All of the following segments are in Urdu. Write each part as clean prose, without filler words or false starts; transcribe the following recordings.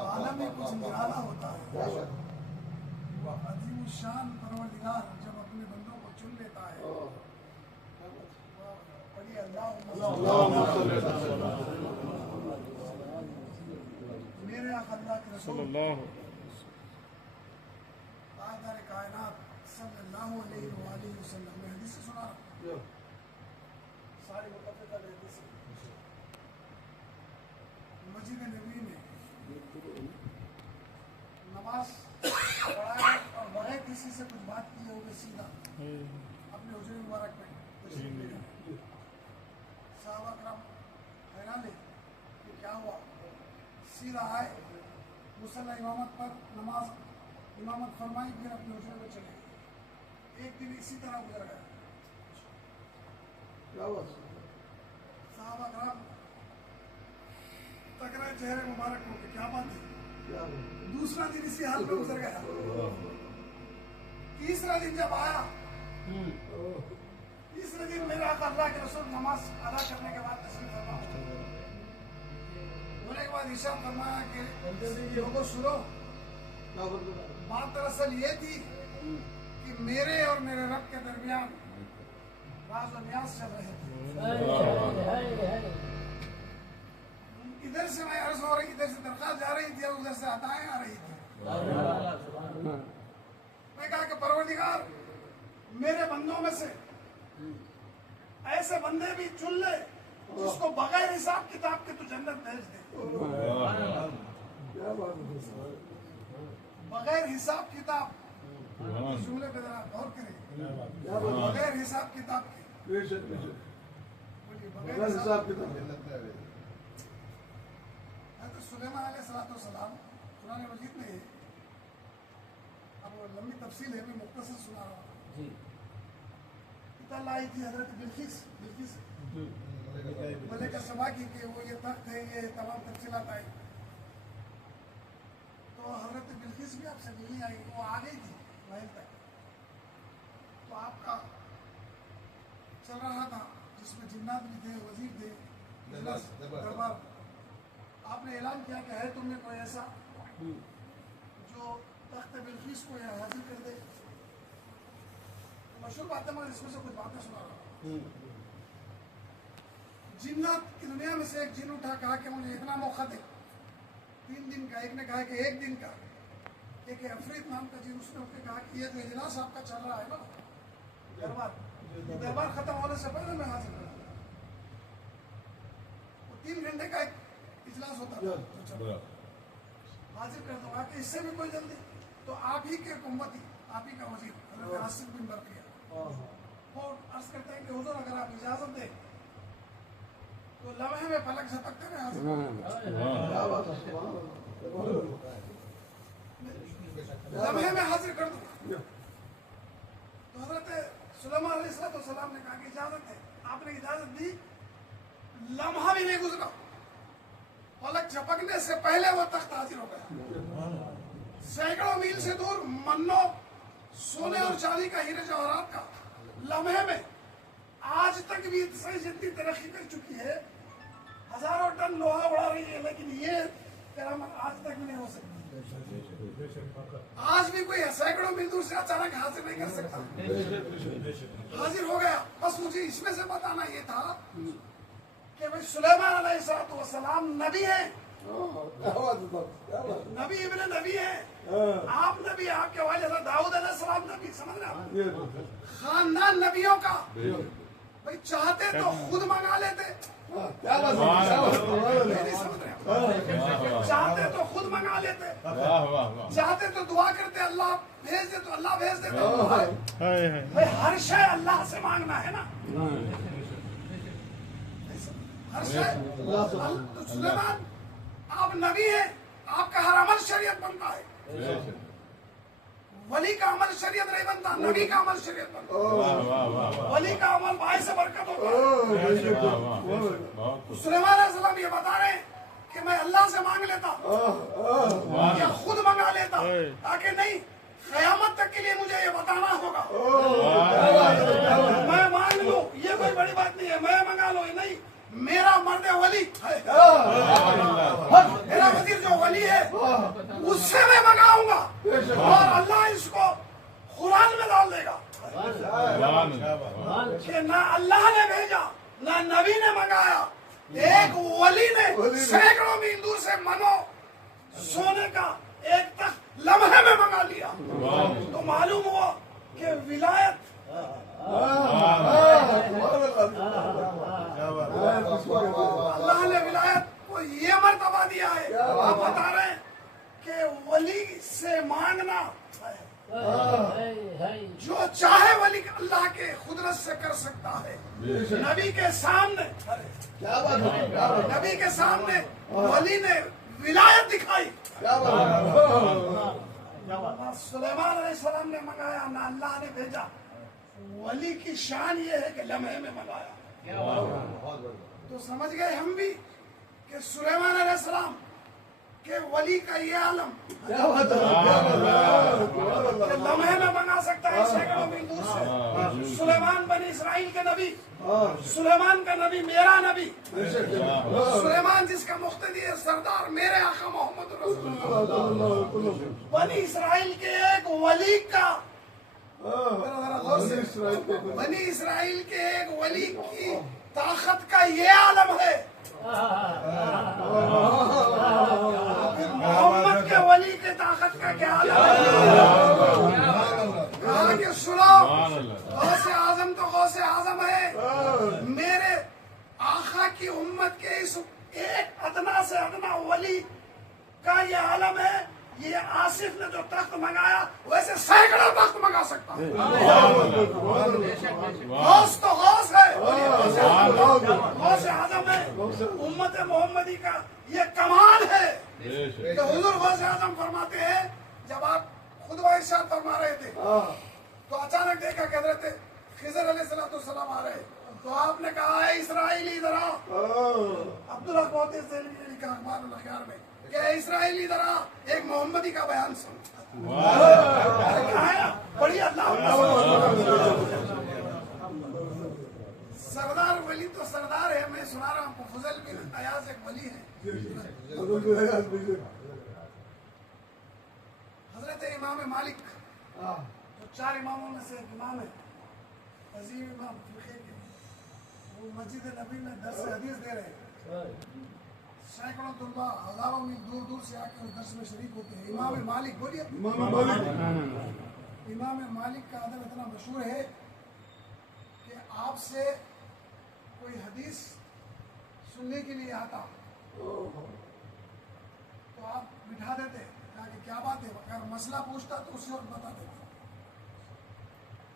عالم میں کچھ نرالا ہوتا ہے. عظیم الشان پروردگار جب اپنے بندوں کو چن لیتا ہے. پڑھیے میرے آقا اللہ کے رسول تاجدار کائنات صلی اللہ علیہ وآلہ وسلم میں حدیث سے سنا رہا ہوں. ساری متفقہ حدیث مسجد نبوی میں نماز پڑھائے اور بغیر کسی سے کچھ بات کیے ہوئے سیدھا اپنے حجرے مبارک میں تشریف لے گئے. صحابہ کرام حیران ہے کہ کیا ہوا. سیدھا آئے مصلی امامت پر نماز امامت فرمائی پھر اپنے حجرے میں چلے گئے. ایک دن اسی طرح گزر گیا. صحابہ کرام تکرائے چہرے مبارک ہو کے کیا بات ہے. دوسرا دن اسی حال میں گزر گیا. تیسرا دن جب آیا تیسرے دن میرے آقا اللہ کے رسول نماز ادا کرنے کے بعد تشریف فرما ہونے کے بعد ارشاد فرمایا کہ لوگوں سنو بات دراصل یہ تھی کہ میرے اور میرے رب کے درمیان راز و نیاز چل رہے تھے. ادھر سے میں عرض ہو رہی ادھر سے درخواست جا رہی تھی اور ادھر سے عطائیں آ رہی تھی. میں کہا کہ پروردگار میرے بندوں میں سے ایسے بندے بھی چن لے جس کو بغیر حساب کتاب کے تو جنت بھیج دے. بغیر حساب کتاب جملے پہ ذرا غور کریں. بغیر حساب کتاب کے بغیر حساب کتاب. سلیمان علیہ السلام قرآن مجید میں اب لمبی تفصیل ہے بھی مختصر سنا رہا ہوں. اطلاع آئی تھی حضرت بلقیس ملکہ سبا کی کہ وہ یہ تخت ہے یہ تمام تفصیلات آئی. تو حضرت بلقیس بھی آپ سے ملنے آئی. وہ آ گئی تھی محل تک. تو آپ کا چل رہا تھا جس میں جنات بھی تھے وزیر تھے دربار. آپ نے اعلان کیا کہ ہے تم میں کوئی ایسا جو تخت بلقیس کو یہاں حاضر کر دے. مشہور بات ہے مگر اس میں سے کچھ باتیں سنا رہا ہوں. جنات کی دنیا میں سے ایک جن اٹھا کہا کہ مجھے اتنا موقع دے 3 دن کا. ایک نے کہا کہ 1 دن کا. ایک عفریت نام کا جن اس نے کہا کہ یہ جو اجلاس آپ کا چل رہا ہے نا دربار ختم ہونے سے پہلے میں حاضر کروں. وہ 3 گھنٹے کا ایک اجلاس ہوتا تھا حاضر کر دوں گا کہ اس سے بھی کوئی جلدی. تو آپ ہی کے امتی آپ ہی کا وزیر حضرت عاصم بن برقیہ وہ عرض کرتے ہیں کہ حضور اگر آپ اجازت دیں تو لمحے میں پلک جھپکتے ہوئے حاضر لمحے میں حاضر کر دوں. تو حضرت سلیمان علیہ السلام نے کہا کہ اجازت ہے. آپ نے اجازت دی. لمحہ بھی نہیں گزرا پلک جھپکنے سے پہلے وہ تخت حاضر ہو گیا. سینکڑوں میل سے دور منو سونے اور چاندی کا ہیرے جواہرات کا لمحے میں آج تک بھی سائنس جتنی ترقی کر چکی ہے ہزاروں ٹن لوہا اڑا رہی ہے لیکن یہ کرامت آج تک بھی نہیں ہو سکتی. آج بھی کوئی سینکڑوں میل دور سے اچانک حاضر نہیں کر سکتا. حاضر ہو گیا. بس مجھے اس میں سے بتانا یہ تھا کہ بھائی سلیمان علیہ السلام نبی ہیں. نبی ابن نبی ہیں. آپ نبی. آپ کے والد داؤد علیہ السلام نبی. سمجھ رہے ہیں خاندان نبیوں کا. بھائی چاہتے تو خود منگا لیتے. چاہتے تو خود منگا لیتے. چاہتے تو دعا کرتے اللہ بھیج دے تو اللہ بھیج دیتے. بھائی ہر شے اللہ سے مانگنا ہے نا. ہر شے سلیمان آپ نبی ہیں. آپ کا ہر عمل شریعت بنتا ہے. ولی کا عمل شریعت نہیں بنتا. نبی کا عمل شریعت بنتا. ولی کا عمل باعث برکت ہوتا ہے. سلیمان علیہ السلام یہ بتا رہے ہیں کہ میں اللہ سے مانگ لیتا یا خود منگا لیتا تاکہ نہیں قیامت تک کے لیے مجھے یہ بتانا ہوگا. میں مانگ لوں یہ کوئی بڑی بات نہیں ہے. میں منگا لوں یہ نہیں. میرا مرد ولی ہے، میرا وزیر جو ولی ہے اس سے میں منگاؤں گا اور اللہ اس کو قرآن میں ڈال دے گا کہ نہ اللہ نے بھیجا نہ نبی نے منگایا، ایک ولی نے سینکڑوں میل دور سے منو سونے کا ایک تخت لمحے میں منگا لیا۔ تو معلوم ہوا کہ ولایت اللہ نے ولایت کو یہ مرتبہ دیا ہے۔ آپ بتا رہے ہیں کہ ولی سے مانگنا جو چاہے ولی اللہ کے قدرت سے کر سکتا ہے۔ نبی کے سامنے ولی نے ولایت دکھائی، سلیمان علیہ السلام نے منگایا نہ اللہ نے بھیجا۔ ولی کی شان یہ ہے کہ لمحے میں منگایا۔ تو سمجھ گئے ہم بھی کہ سلیمان علیہ السلام کہ ولی کا یہ عالم کہ لمحے میں منگا سکتا ہے سینکڑوں میل دور سے۔ سلیمان بنی اسرائیل کے نبی، سلیمان کا نبی میرا نبی، سلیمان جس کا مقتدی ہے سردار میرے آقا محمد رسول اللہ، بنی اسرائیل کے ایک ولی کا، بنی اسرائیل کے ایک ولی کی طاقت کا یہ عالم ہے۔ محمد کے ولی کے طاقت کا کیا عالم ہے؟ کہا کہ سنو، غوث اعظم تو غوث اعظم ہے، میرے آقا کی امت کے اس ایک ادنا سے ادنا ولی کا یہ عالم ہے۔ یہ آصف نے جو تخت منگایا ویسے سینکڑوں تخت منگا سکتا ہے۔ غوث تو غوث ہے، غوث اعظم ہے، امت محمدی کا یہ کمال ہے کہ حضور غوث اعظم فرماتے ہیں جب آپ خطبہ ارشاد فرما رہے تھے تو اچانک دیکھا کہ حضرت خضر علیہ السلام آ رہے، تو آپ نے کہا اے اسرائیلی ادھر آ۔ عبداللہ بہت سے لکھا اخبار الاخیار میں کہ اے اسرائیلی ادھر آ، ایک محمدی کا بیان سن۔ بڑی اللہ سردار ولی تو سردار ہے، میں سنا رہا ہوں فضل بن ایاز ایک ولی ہے۔ حضرت امام مالک جو 4 اماموں میں سے ایک امام ہے، عظیم امام فقہ کے، وہ مسجد نبی میں درس حدیث دے رہے ہیں، سینکڑوں طلباء ہزاروں میل دور دور سے آ کے اس درس میں شریک ہوتے ہیں۔ امام مالک، بولیے امام مالک کا ادب اتنا مشہور ہے کہ آپ سے کوئی حدیث سننے کے لیے آتا تو آپ بٹھا دیتے، کہا کہ کیا بات ہے، اگر مسئلہ پوچھتا تو اسی وقت بتا دیتے،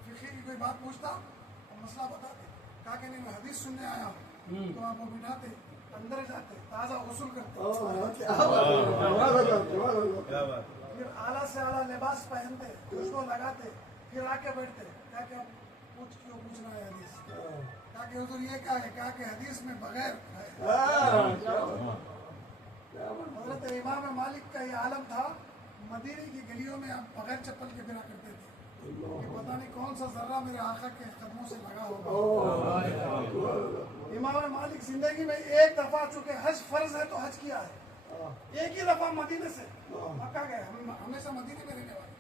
فقہ کی کوئی بات پوچھتا اور مسئلہ بتاتے، کہا کہ نہیں میں حدیث سننے آیا ہوں، تو آپ کو بٹھاتے، اندر جاتے، تازہ غسل کرتے، پھر اعلیٰ سے اعلیٰ لباس پہنتے، خوشبو لگاتے، پھر آ کے بیٹھتے، کہا کہ اب کیوں پوچھنا ہے حدیث، کہا کہ حضور یہ کیا ہے، کہا کہ حدیث میں بغیر ہے۔ حضرت امام مالک کا یہ عالم تھا، مدینے کی گلیوں میں آپ بغیر چپل کے پھرا کرتے تھے کہ پتہ نہیں کون سا ذرہ میرے آقا کے قدموں سے لگا ہوگا۔ امام مالک زندگی میں ایک دفعہ چونکہ حج فرض ہے تو حج کیا ہے، ایک ہی دفعہ مدینے سے مکہ گئے، ہم ہمیشہ مدینے میں رہنے والے،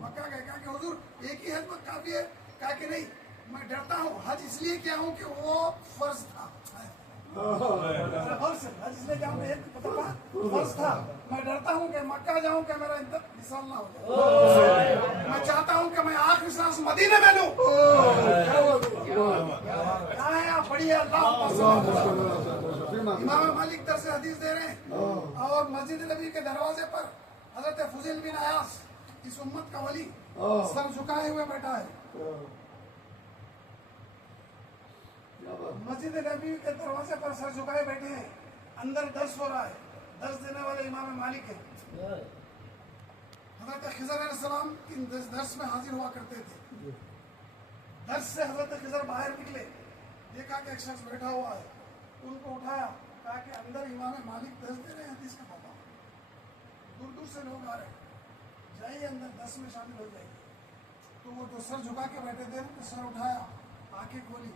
مکہ گئے، کہا کہ حضور ایک ہی حج میں کافی ہے، کہا کہ نہیں میں ڈرتا ہوں، حج اس لیے کیا ہوں کہ وہ فرض تھا، حج اس لیے کیا ہوں ایک دفعہ فرض تھا، میں ڈرتا ہوں کہ مکہ جاؤں کہ میرا انتقال نہ ہو جائے، میں چاہتا ہوں کہ میں آخری سانس مدینے میں لوں۔ کہاں ہے آپ، بڑی ہے اللہ۔ امام مالک درس حدیث دے رہے ہیں اور مسجد نبی کے دروازے پر حضرت فضل بن ایاز اس امت کا ولی سر جھکائے ہوئے بیٹھا ہے، مسجد نبی کے دروازے پر سر جھکائے بیٹھے ہیں، اندر درس ہو رہا ہے، درس دینے والے امام مالک ہیں۔ حضرت خضر علیہ السلام ان درس میں حاضر ہوا کرتے تھے، درس سے حضرت خضر باہر نکلے، دیکھا کہ ایک شخص بیٹھا ہوا ہے، ان کو اٹھایا، کہا کہ اندر امام مالک درس دے رہے ہیں حدیث کا پتہ، دور دور سے لوگ آ رہے ہیں، جائیے اندر درس میں شامل ہو جائیے۔ تو وہ جو سر جھکا کے بیٹھے تھے تو سر اٹھایا، آنکھیں کھولی،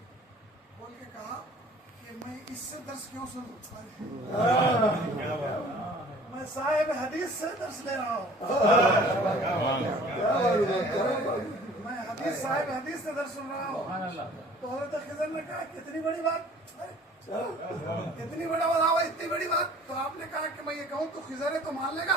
کھول کے کہا کہ میں اس سے درس کیوں سنوں؟ میں صاحب حدیث سے درس لے رہا ہوں. میں حدیث صاحب حدیث سے درس سن رہا ہوں. تو حضرت خضر نے کہا کتنی بڑی بات، اتنی بڑا بتاؤ، اتنی بڑی بات. تو آپ نے کہا کہ میں یہ کہوں تو خضر ہے تو مان لے گا؟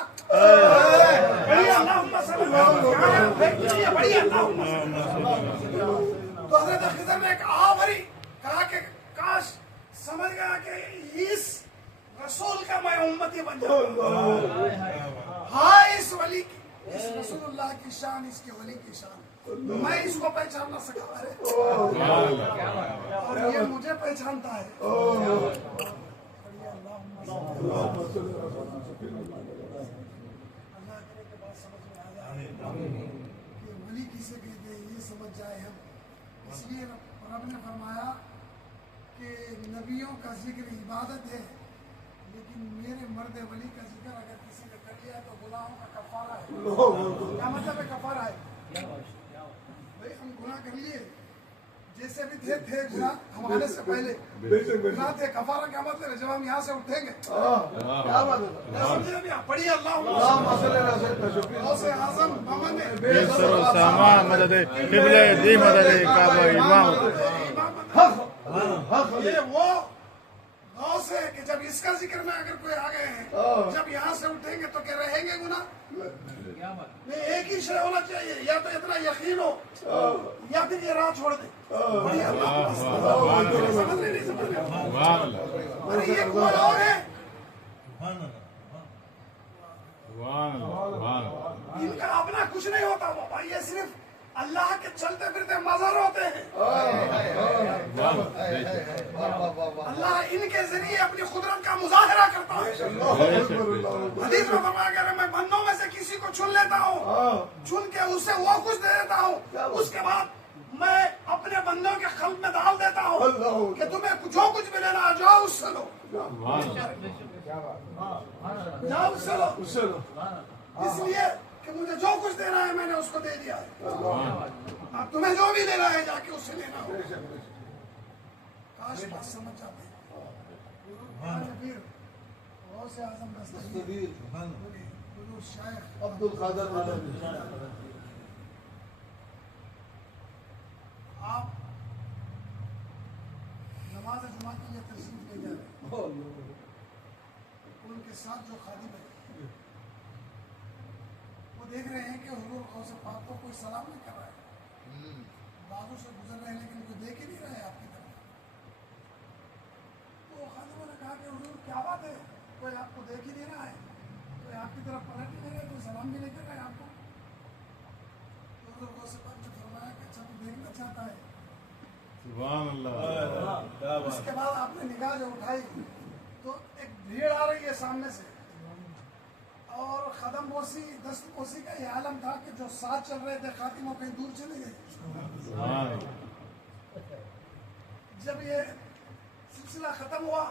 تو حضرت خضر نے کہا کہ کاش سمجھ گیا کہ اس رسول کا میں امتی بن جاؤں. ہاں اس ولی کی، اس رسول اللہ کی شان، اس کے ولی کی شان میں اس کو پہچان نہ سکا اور یہ مجھے پہچانتا ہے. اللہ کرے کہ بات سمجھ میں آ جائے کہ ولی کسے کہتے ہیں، یہ سمجھ جائے ہم. اس لیے رب نے فرمایا کہ نبیوں کا ذکر عبادت ہے، لیکن میرے مرد ولی کا ذکر اگر کسی نے کر لیا تو گناہوں کا کفارہ ہے. کیا مطلب ہے کفارہ ہے؟ بھائی ہم گناہ کر لیے، جیسے بھی تھے گناہ ہم آنے سے پہلے گناہ تھے. کفارہ کیا مطلب ہے؟ جب ہم یہاں سے اٹھیں گے پڑھیے اللہم غوث اعظم بمن مدد قبلہ دی مدد کعبہ امام. یہ وہ غوث ہے کہ جب اس کا ذکر میں اگر کوئی آ گئے ہیں، جب یہاں سے اٹھیں گے تو کیا رہیں گے گناہ؟ میں ایک ہی شے ہونا چاہیے، یا تو اتنا یقین ہو یا پھر یہ راہ چھوڑ دے. سمجھ رہے نہیں سمجھ رہے؟ ارے یہ کوئی اور ہے، ان کا اپنا کچھ نہیں ہوتا. بابا یہ صرف اللہ کے چلتے پھرتے مظہر ہوتے ہیں. اللہ ان کے ذریعے اپنی قدرت کا مظاہرہ کرتا ہے. حدیث میں فرمایا گیا ہے میں بندوں میں سے کسی کو چن لیتا ہوں، چن کے اسے وہ کچھ دے دیتا ہوں، اس کے بعد میں اپنے بندوں کے قلب میں ڈال دیتا ہوں کہ تمہیں جو کچھ بھی لینا جاؤ اس سے لو، جاؤ اس سے لو. اس لیے کہ مجھے جو کچھ دینا ہے میں نے اس کو دے دیا ہے. اب تمہیں جو بھی لینا ہے جا کے اس سے لینا ہو. کاش بات سمجھ جاتے ہیں. غوث اعظم دستگیر حضور شیخ عبد القادر آپ نماز جمعہ کے لیے تشریف لے جا رہے ہیں. ان کے ساتھ جو خادم ہے وہ دیکھ رہے ہیں کہ حضور غوث پاک کو کوئی سلام نہیں کر رہا ہے، بازو سے گزر رہے ہیں لیکن کوئی دیکھ ہی نہیں رہا ہے آپ کی طرف. تو خادموں نے کہا کہ حضور کیا بات ہے، کوئی آپ کو دیکھ ہی نہیں رہا ہے، کوئی آپ کی طرف پلٹ ہی نہیں رہا ہے، کوئی سلام بھی نہیں کر رہا ہے آپ کو. تو حضور غوث پاک نے فرمایا کہ اچھا تو دیکھنا چاہتا ہے. سبحان اللہ. اس کے بعد آپ نے نگاہ جو اٹھائی تو ایک بھیڑ آ رہی ہے سامنے سے، اور قدم بوسی دست بوسی کا یہ عالم تھا کہ جو ساتھ چل رہے تھے خاتموں کہیں دور چلے گئے. جب یہ سلسلہ ختم ہوا،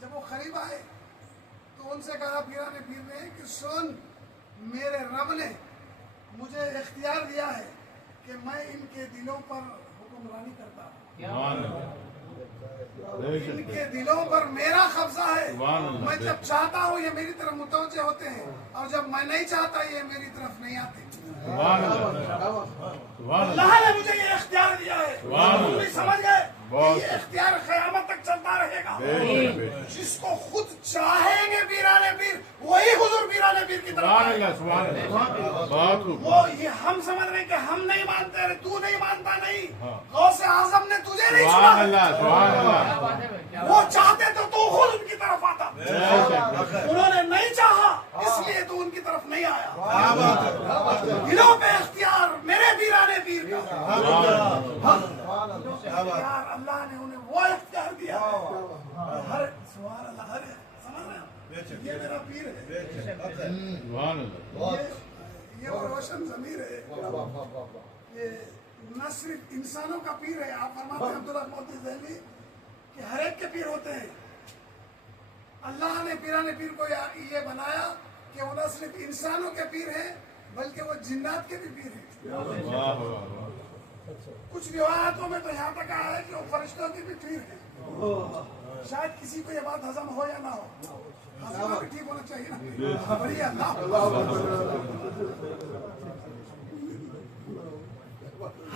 جب وہ قریب آئے تو ان سے کہا پیرانے پیر نے کہ سن، میرے رب نے مجھے اختیار دیا ہے کہ میں ان کے دلوں پر حکمرانی کرتا ہوں. ان کے دلوں پر میرا قبضہ ہے. میں جب چاہتا ہوں یہ میری طرف متوجہ ہوتے ہیں، اور جب میں نہیں چاہتا یہ میری طرف نہیں آتے. اللہ نے مجھے یہ اختیار دیا ہے. تم بھی سمجھ گئے یہ اختیار قیامت تک چلتا رہے گا. جس کو خود چاہیں گے پیرانے پیر وہی حضور پیرانے پیر کی طرف آئے گا. وہ یہ ہم سمجھ رہے کہ ہم نہیں مانتے، تو نہیں مانتا نہیں، غوث اعظم نے تجھے نہیں چھوڑا. وہ چاہتے تو خود ان کی طرف آتا. انہوں نے نہیں چاہا اس لیے تو ان کی طرف نہیں آیا. دلوں پہ اختیار میرے پیرانے پیر کا. اللہ نے انہیں وہ اختیار دیا. ہر سبحان اللہ، ہر سمجھ رہے ہیں یہ میرا پیر ہے، یہ وہ روشن ضمیر ہے. یہ نہ صرف انسانوں کا پیر ہے. آپ فرماتے ہیں عبداللہ موتی ذہنی کہ ہر ایک کے پیر ہوتے ہیں. اللہ نے پیرانے پیر کو یہ بنایا کہ وہ نہ صرف انسانوں کے پیر ہیں بلکہ وہ جنات کے بھی پیر ہیں. کچھ روایتوں میں تو یہاں تک آیا ہے کہ وہ فرشتوں کے بھی پیر ہیں. شاید کسی کو یہ بات ہضم ہو یا نہ ہو، ہضم بھی ٹھیک ہونا چاہیے نا، بڑھیا اللہ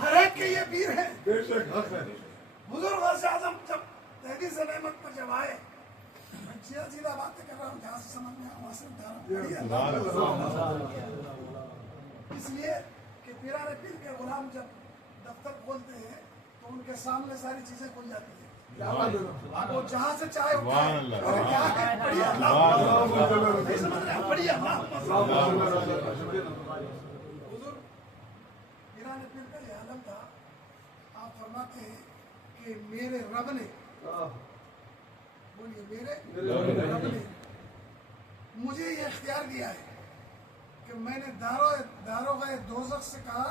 ہر ایک کے یہ پیر ہیں۔ بزرگ غوث اعظم جب تحدیث نعمت پر جب آئے، میں سیدھا باتیں کر رہا ہوں، جہاں سے سمجھ میں وہاں سے اٹھا رہا ہوں۔ اس لیے کہ پیران پیر کے غلام جب دفتر کھولتے ہیں تو ان کے سامنے ساری چیزیں کھل جاتی ہیں، وہ جہاں سے چاہے اٹھائے، اور کیا ہے بڑھیا اللہ، نہیں سمجھ رہے ہیں، بڑھیا اللہ۔ بزرگ پیران پیر کا یہ عالم تھا، آپ فرماتے ہیں کہ میرے رب نے، بولیے میرے رب نے مجھے یہ اختیار دیا ہے کہ میں نے داروغہ دوزخ سے کہا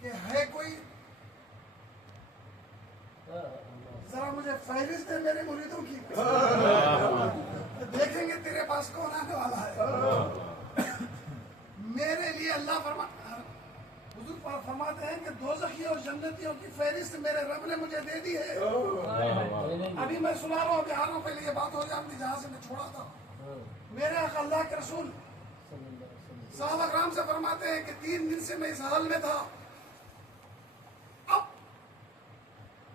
کہ ہے کوئی، ذرا مجھے فہرست ہے میرے مریدوں کی، دیکھیں گے تیرے پاس کون آنے والا ہے۔ میرے لیے اللہ حضور پر فرماتے ہیں کہ دوزخیوں اور جنتیوں کی فہرست میرے رب نے مجھے دے دی ہے۔ ابھی میں سنا رہا ہوں، بہار میں پہلے یہ بات ہو جاتی جہاں سے میں چھوڑا تھا، میرے آقا اللہ کے رسول صحابہ کرام سے فرماتے ہیں کہ 3 دن سے میں اس حال میں تھا، اب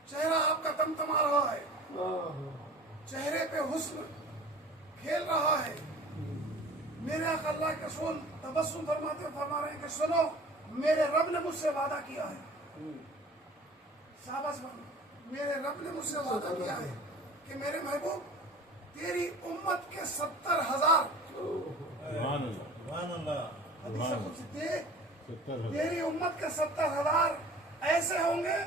چہرہ آپ کا تمتما رہا ہے، چہرے پہ حسن کھیل رہا ہے۔ میرے آقا اللہ کے رسول تبسم فرماتے ہوئے فرما رہے ہیں کہ سنو، میرے رب نے مجھ سے وعدہ کیا ہے، شاباش بھائی، میرے رب نے مجھ سے وعدہ کیا ہے کہ میرے محبوب تیری امت کے 70,000 تیری امت کے 70,000 ایسے ہوں گے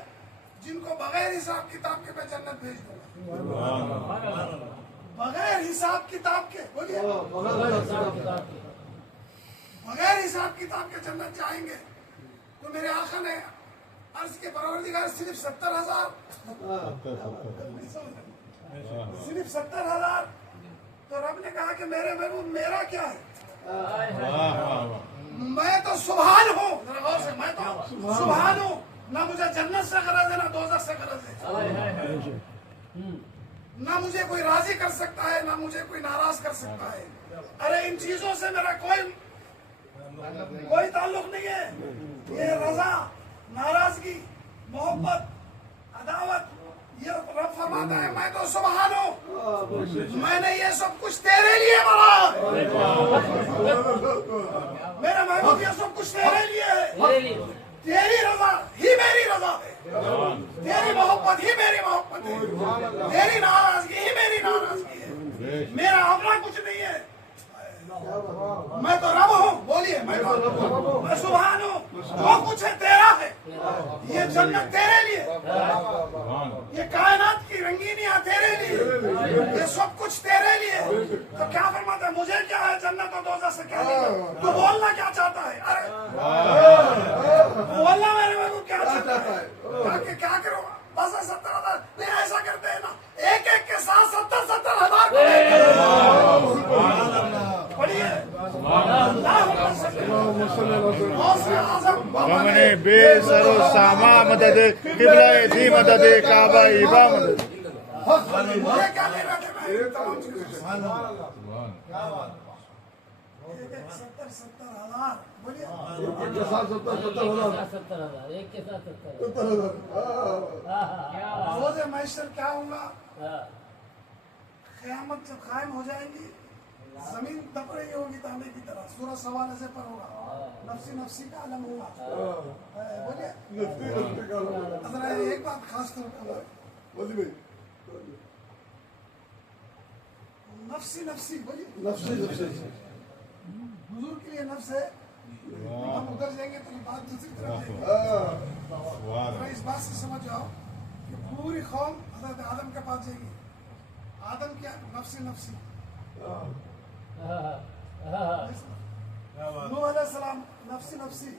جن کو بغیر حساب کتاب کے میں جنت بھیج دوں گا، بغیر حساب کتاب کے، بولیے بغیر حساب کتاب کے جنت جائیں گے۔ تو میرے آقا نے عرض کے پروردگار صرف 70,000، صرف 70,000؟ تو رب نے کہا کہ میرے محبوب میرا کیا ہے، میں تو سبحان ہوں، میں تو سبحان ہوں، نہ مجھے جنت سے غرض ہے نہ دوزخ سے غرض ہے، نہ مجھے کوئی راضی کر سکتا ہے نہ مجھے کوئی ناراض کر سکتا ہے۔ ارے ان چیزوں سے میرا کوئی تعلق نہیں ہے، یہ رضا، ناراضگی، محبت، عداوت، یہ رب فرماتا ہے میں تو سبحان ہوں، میں نے یہ سب کچھ تیرے لیے بنا، میرا محبوب یہ سب کچھ تیرے لیے ہے، تیری رضا ہی میری رضا ہے، تیری محبت ہی میری محبت ہے، تیری ناراضگی ہی میری ناراضگی ہے، میرا اپنا کچھ نہیں ہے، میں تو رب ہوں، بولیے میں سبحان ہوں، جو کچھ ہے تیرا ہے، یہ جنت تیرے لیے، یہ کائنات کی رنگینیاں تیرے لیے، یہ سب کچھ تیرے لیے۔ تو کیا فرماتا ہے مجھے کیا ہے جنت اور دوزخ سے کیا لینا، تو بولنا کیا چاہتا ہے، ارے بولنا میرے کو کیا چاہتا ہے، کیا کرو بس 70,000 نہیں، ایسا کرتے ہیں نا ایک ایک کے ساتھ 70,000 غمنے بے سر و ساما مدد قبلہ دی مدد کعبہ ایبا مدد۔ مجھے کیا لینا تھا، میں تمام چیزوں سے 70,000 بولیے، ایک کے ساتھ 70,000 روز محشر کیا ہوگا، قیامت جب قائم ہو جائیں گی، زمین دب رہی ہوگی تانبے کی طرح، سورہ سوال ایسے پر ہوگا، نفسی نفسی کا عالم ہوگا، بولیے ذرا ایک بات خاص طور پر نفسی نفسی بولیے، حضور کے لیے نفس ہے، ہم ادھر جائیں گے تو یہ بات دوسری طرف جائیں گے۔ اس بات سے سمجھ جاؤ کہ پوری قوم حضرت آدم کے پاس جائے گی، آدم کیا نفسی نفسی، نوح علیہ السلام نفسی نفسی،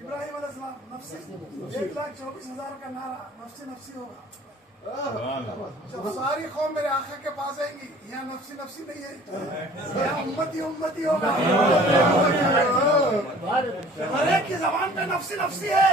ابراہیم علیہ السلام نفسی، 1,24,000 کا نعرہ نفسی نفسی ہوگا۔ جب ساری قوم میرے آقا کے پاس آئیں گی، یہاں نفسی نفسی نہیں ہے، یہاں امتی امتی ہوگا، ہر ایک کی زبان پہ نفسی نفسی ہے،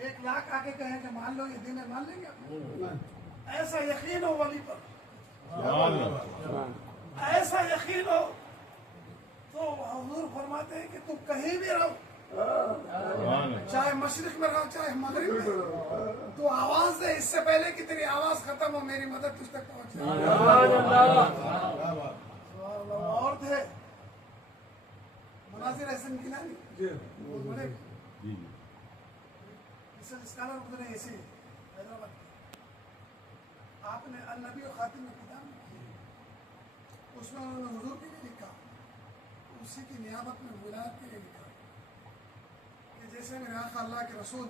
1,00,000 آ کے کہیں کہ مان لو یہ دین ہے، مان لیں گے؟ ایسا یقین ہو ولی پر، ایسا یقین ہو تو حضور فرماتے ہیں کہ تم کہیں بھی رہو، چاہے مشرق میں رہو چاہے مغرب میں، تو آواز دے اس سے پہلے کہ تیری آواز ختم ہو میری مدد تجھ تک پہنچ جائے۔ اور تھے مناظر احسن گیلانی بہت بڑے اسکالر گزرے ایسے حیدرآباد کے، آپ نے النبی و خاتم میں کتاب لکھی ہے، اس میں انہوں نے حضور کے لیے لکھا، اسی کی نیابت میں ولایت کے لیے لکھا کہ جیسے میرے آقا اللہ کے رسول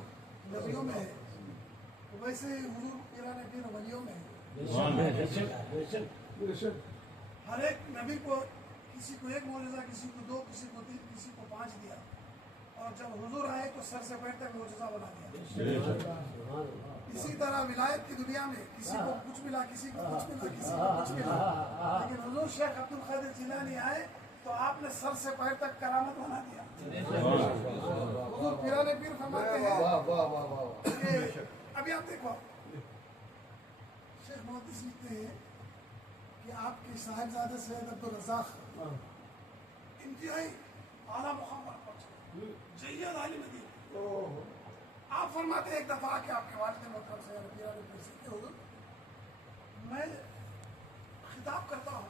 نبیوں میں ہے ویسے ہی حضور پیران پیر ولیوں میں ہے۔ ہر ایک نبی کو کسی کو 1 معجزہ، کسی کو 2، کسی کو 3، کسی کو 5 دیا، اور جب حضور آئے تو سر سے پیر تک معجزہ بنا دیا۔ اسی طرح ولایت کی دنیا میں کسی کو کچھ ملا، کسی کو کچھ ملا، کسی کو کچھ ملا، لیکن حضور شیخ عبد القادر جیلانی آئے تو آپ نے سر سے پیر تک کرامت بنا دیا۔ حضور پیران پیر فرماتے ہیں کہ ابھی آپ دیکھو شیخ محدث لکھتے ہیں کہ آپ کے صاحبزادے سید عبدالرزاق انتہائی اعلیٰ مقام پر پہنچے، جید عالم دین۔ آپ فرماتے ہیں ایک دفعہ کہ آپ کے والد محترم سے پیران پیر سے کہ حضور میں خطاب کرتا ہوں،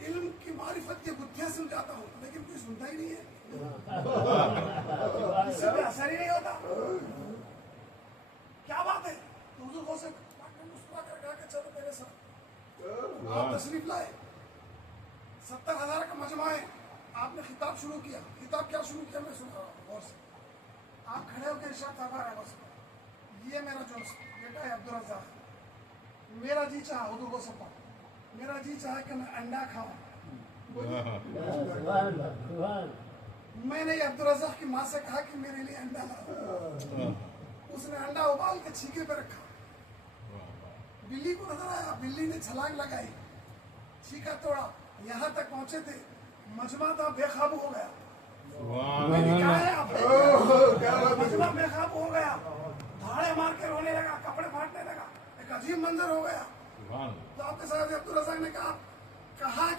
علم کی معرفت کی گتھیاں سمجھاتا ہوں، لیکن کوئی سنتا ہی نہیں ہے، کسی پہ اثر ہی نہیں ہوتا، کیا بات ہے؟ تو حضور کو سے مسکرا کر کہا کہ چلو میرے ساتھ۔ آپ تشریف لائے، 70,000 کا مجمع ہے، آپ نے خطاب شروع کیا۔ خطاب کیا شروع کیا میں سن رہا ہوں غور سے، آپ کھڑے ہو کے ارشاد فرما رہے ہیں، یہ میرا جو بیٹا ہے عبدالرزاق، میرا جی چاہا حضور کو سپا، میرا جی چاہا کہ میں انڈا کھاؤں۔ میں نے عبدالرزاق کی ماں سے کہا کہ میرے لیے انڈا لاؤ، اس نے انڈا ابال کے چھینکے پہ رکھا، بلی کو نظر آیا، بلی نے چھلانگ لگائی، چھینکا توڑا، یہاں تک پہنچے تھے، مجمع تھا بے قابو ہو گیا۔ میں نے کہا ہے آپ مجمع بے قابو ہو گیا، دھاڑے مار کے رونے لگا، کپڑے پھاٹنے لگا، ایک عجیب منظر ہو گیا۔ تو آپ کے ساتھ عبدالرزاق نے کہا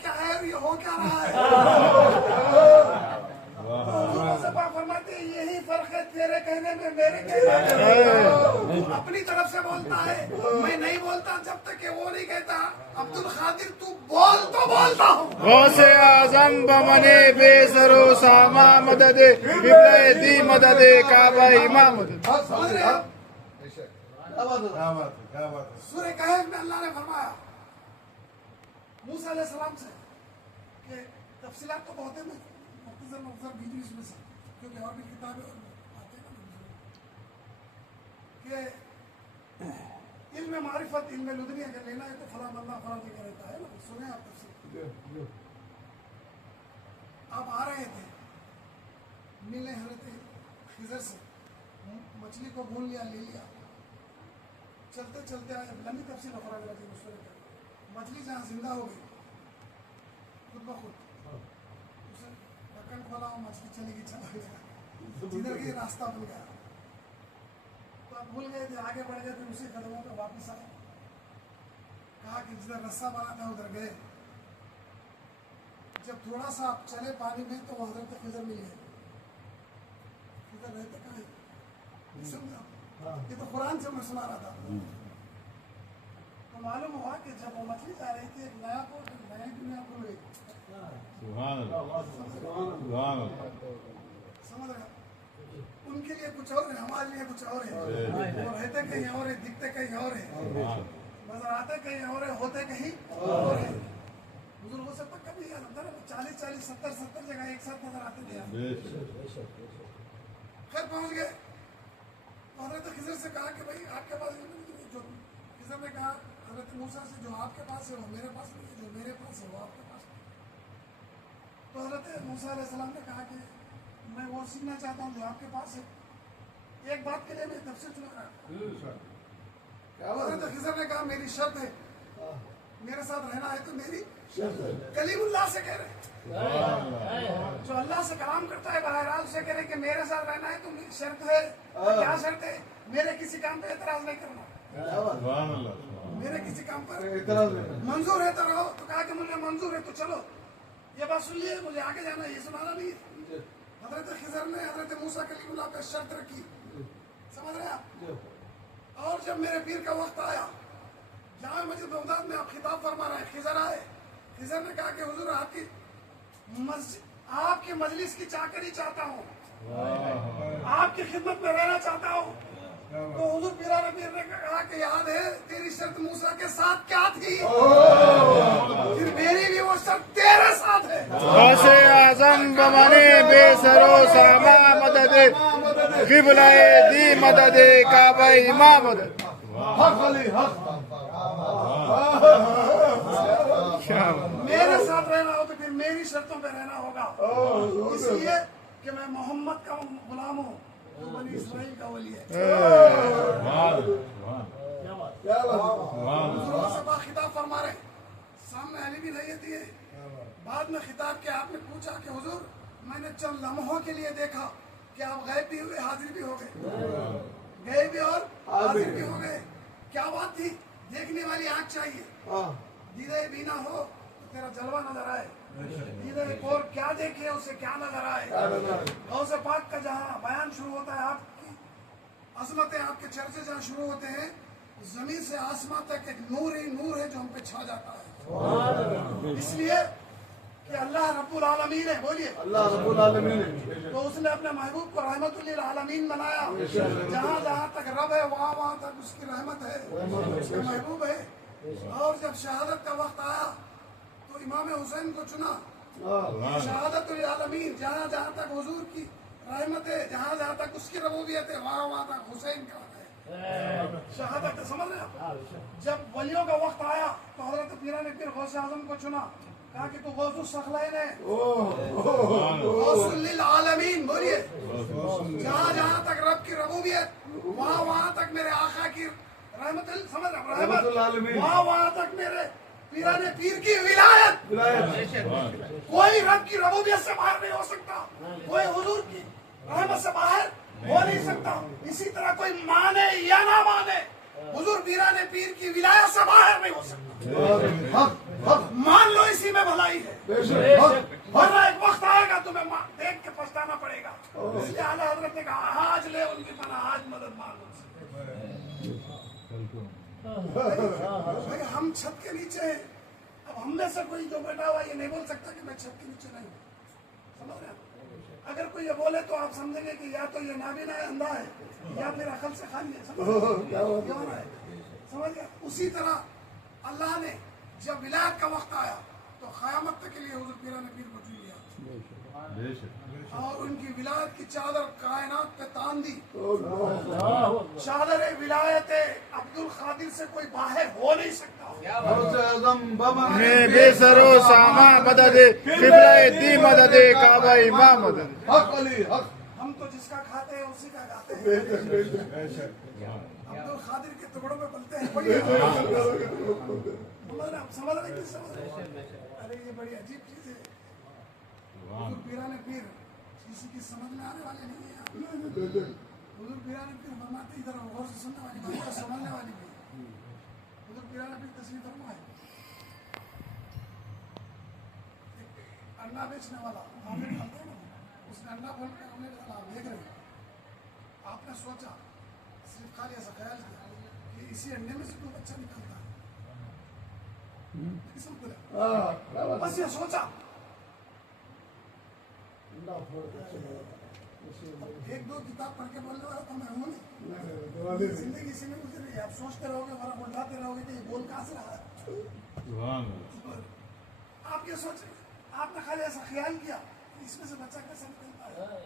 کیا ہے یہ ہو کیا رہا ہے؟ فرماتے ہیں یہی فرق ہے تیرے کہنے میں میرے کہنے میں، تو اپنی طرف سے بولتا ہے، میں نہیں بولتا جب تک کہ وہ نہیں کہتا عبد القادر تو بول تو بولتا ہوں۔ غوث اعظم بمنے بے سر و ساما مدد، قبلہ دی مدد، کعبہ امام مدد۔ سمجھ رہے آپ؟ سورہ کہف میں اللہ نے فرمایا موسیٰ علیہ السلام سے کہ تفصیلات تو بہت ہیں، مختصر بیچ بیچ میں سے کیونکہ اور بھی کتابیں آتے ہیں کہ علم معرفت علم لدنی اگر لینا ہے تو فلاں بندہ فلاں جگہ رہتا ہے نا، سنیں آپ تفصیل۔ آپ آ رہے تھے ملنے حضرت خضر سے، مچھلی کو بھون لیا، لے لیا، چلتے چلتے آئے، لمبی تفصیل افراد رہتی ہے، مچھلی جہاں زندہ ہو گئی خود بخود اسے ڈھکن کھولا اور مچھلی چلی گئی، چلا گیا جدھر کی راستہ بن گیا۔ تو آپ بھول گئے تھے، آگے بڑھ گئے، پھر اسی قدموں پہ واپس آئے، کہا کہ جدھر رستہ بنا تھا ادھر گئے۔ جب تھوڑا سا آپ چلے پانی میں تو وہ حضرت خضر مل گئے۔ خضر رہتے کہاں؟ سمجھا، یہ تو قرآن سے میں سنا رہا تھا۔ تو معلوم ہوا کہ جب وہ مچھلی جا رہی تھی ایک نیا کو نئی دنیا کھل گئی۔ سمجھ رہے ان کے لیے کچھ اور ہے، ہمارے لیے کچھ اور ہے، وہ رہتے کہیں اور ہے، دکھتے کہیں اور ہے، نظر آتے کہیں اور ہے، ہوتے کہیں اور ہے۔ بزرگوں سے پکا بھی یاد ہوتا ہے 40 70 جگہ ایک ساتھ نظر آتے تھے۔ خیر پہنچ گئے، حضرت خضر سے کہا کہ بھائی آپ کے پاس جو خضر نے کہا حضرت موسیٰ سے جو آپ کے پاس ہے وہ میرے پاس نہیں ہے، جو میرے پاس ہے وہ آپ کے پاس ہے۔ تو حضرت موسیٰ علیہ السلام نے کہا کہ میں وہ سیکھنا چاہتا ہوں جو آپ کے پاس ہے، ایک بات کے لیے میں تفسیر سنا رہا ہوں۔ حضرت خضر نے کہا میری شرط ہے، میرے ساتھ رہنا ہے تو میری کلیم اللہ سے کہہ رہے ہیں، جو اللہ سے کلام کرتا ہے بہرحال اسے کہہ رہے کہ میرے ساتھ رہنا ہے تو شرط ہے کیا شرط ہے میرے کسی کام پہ اعتراض نہیں کرنا میرے کسی کام پر منظور ہے تو رہو تو کہا کہ مجھے منظور ہے تو چلو یہ بات سن لیے مجھے آگے جانا ہے یہ سنانا نہیں ہے حضرت خضر نے حضرت موسیٰ کلیم اللہ پہ شرط رکھی سمجھ رہے آپ اور جب میرے پیر کا وقت آیا جامع مسجد بغداد میں آپ خطاب فرما رہے ہیں خضر آئے خضر نے کہا کہ حضور آپ کی مجلس کی چاکری چاہتا ہوں آپ کی خدمت میں رہنا چاہتا ہوں تو حضور پیران پیر نے کہا کہ یاد ہے تیری شرط موسیٰ کے ساتھ کیا تھی پھر میری بھی وہ شرط تیرے ساتھ ہے غوث اعظم بمانے بے سرو ساما مدد قبلہ دی مدد کعبہ امام مدد حق علی حق میرے ساتھ رہنا ہو تو پھر میری شرطوں پہ رہنا ہوگا اس لیے کہ میں محمد کا غلام ہوں تو بنی اسرائیل کا ولی ہے حضور صبح خطاب فرما رہے سامنے علی بھی نہیں دیے بعد میں خطاب کیا آپ نے پوچھا کہ حضور میں نے چند لمحوں کے لیے دیکھا کہ آپ غائب بھی ہوئے حاضر بھی ہو گئے گئے بھی اور حاضر بھی ہو گئے کیا بات تھی دیکھنے والی آنکھ چاہیے دیدہ بینا ہو تو تیرا جلوہ نظر آئے دیدہ اور کیا دیکھے اسے کیا نظر آئے غوث پاک کا جہاں بیان شروع ہوتا ہے آپ کی عظمتیں آپ کے چرچے جہاں شروع ہوتے ہیں زمین سے آسمان تک ایک نور ہی نور ہے جو ہم پہ چھا جاتا ہے اس لیے کہ اللہ رب العالمین ہے بولیے اللہ رب العالمین تو اس نے اپنے محبوب کو رحمت للعالمین بنایا جہاں جہاں تک رب ہے وہاں وہاں تک اس کی رحمت ہے اس کا محبوب ہے اور جب شہادت کا وقت آیا تو امام حسین کو چنا شہادت للعالمین جہاں جہاں تک حضور کی رحمت ہے جہاں جہاں تک اس کی ربوبیت ہے وہاں وہاں تک حسین کا ہے شہادت سمجھ رہے ہیں جب ولیوں کا وقت آیا تو حضرت پیران پیر غوث اعظم کو چنا کہا کہ تو غوث الثقلین ہے غوث للعالمین بولیے جہاں جہاں تک رب کی ربوبیت وہاں وہاں تک میرے آقا کی رحمت سمجھ رحمت وہاں وہاں تک میرے پیران پیر کی ولایت کوئی رب کی ربوبیت سے باہر نہیں ہو سکتا کوئی حضور کی رحمت سے باہر ہو نہیں سکتا اسی طرح کوئی مانے یا نہ مانے حضور پیران پیر کی ولایت سے باہر نہیں ہو سکتا مان لو اسی میں بھلائی ہے ورنہ ایک وقت آئے گا تمہیں دیکھ کے پچھتانا پڑے گا اس لیے اعلیٰ حضرت نے کہا آج لے ان کی پناہ آج مدد مانگو ہم چھت کے نیچے ہیں اب ہم میں سے کوئی جو بیٹھا ہوا یہ نہیں بول سکتا کہ میں چھت کے نیچے نہیں ہوں سمجھ رہے ہیں اگر کوئی یہ بولے تو آپ سمجھیں گے کہ یا تو یہ نابینا ہے اندھا ہے یا پھر عقل سے خالی ہے سمجھ گیا اسی طرح اللہ نے جب ولایت کا وقت آیا تو قیامت تک کے لیے حضور پیران پیر کو چن لیا اور ان کی ولایت کی چادر کائنات پہ تان دی چادر ولایت عبد القادر سے کوئی باہر ہو نہیں سکتا غوث اعظم بمانے بے سرو ساما مدد قبلہ دی مدد کعبہ امام مدد حق علی حق ہم تو جس کا کھاتے ہیں اسی کا گاتے ہیں عبد القادر کے ٹکڑوں پہ بنتے ہیں بڑی سمجھ رہے کس سمجھ رہے ارے یہ بڑی عجیب چیز ہے حضور پیران پیر کسی کی سمجھ میں آنے والے نہیں ہیں حضور پیران پیر فرماتے ادھر غور سے سننے والی بات ہے سمجھنے والی بھی حضور پیران پیر تشریف فرما ہے انڈا بیچنے والا آملیٹ کھاتے ہیں اس نے انڈا بول کے آملیٹ ڈالا آپ دیکھ رہے آپ نے سوچا صرف خالی ایسا خیال کیا کہ اسی انڈے میں سے کوئی بچہ نکلتا ہے بس یہ سوچا ایک دو کتاب پڑھ کے بولنے والا تو میں ہوں نہیں زندگی اسی میں گزری ہے آپ سوچتے رہو گے ورنہ بلڈاتے رہو گے کہ یہ بول کہاں سے رہا ہے آپ یہ سوچ آپ نے خالی ایسا خیال کیا اس میں سے بچہ کیسے نکلتا ہے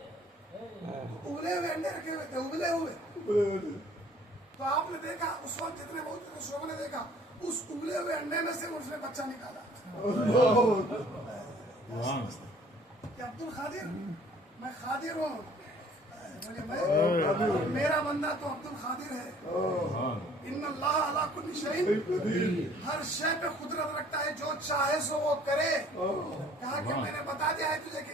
ابلے ہوئے انڈے رکھے ہوئے تھے ابلے ہوئے تو آپ نے دیکھا اس وقت جتنے بہت شعبوں نے دیکھا اس ابلے ہوئے انڈے میں سے اس نے بچہ نکالا کہ عبد القادر میں قادر ہوں میرا بندہ تو عبد القادر ہے ان اللہ علی کل شیء ہر شے پہ قدرت رکھتا ہے جو چاہے سو وہ کرے کہا کہ میں نے بتا دیا ہے تجھے کہ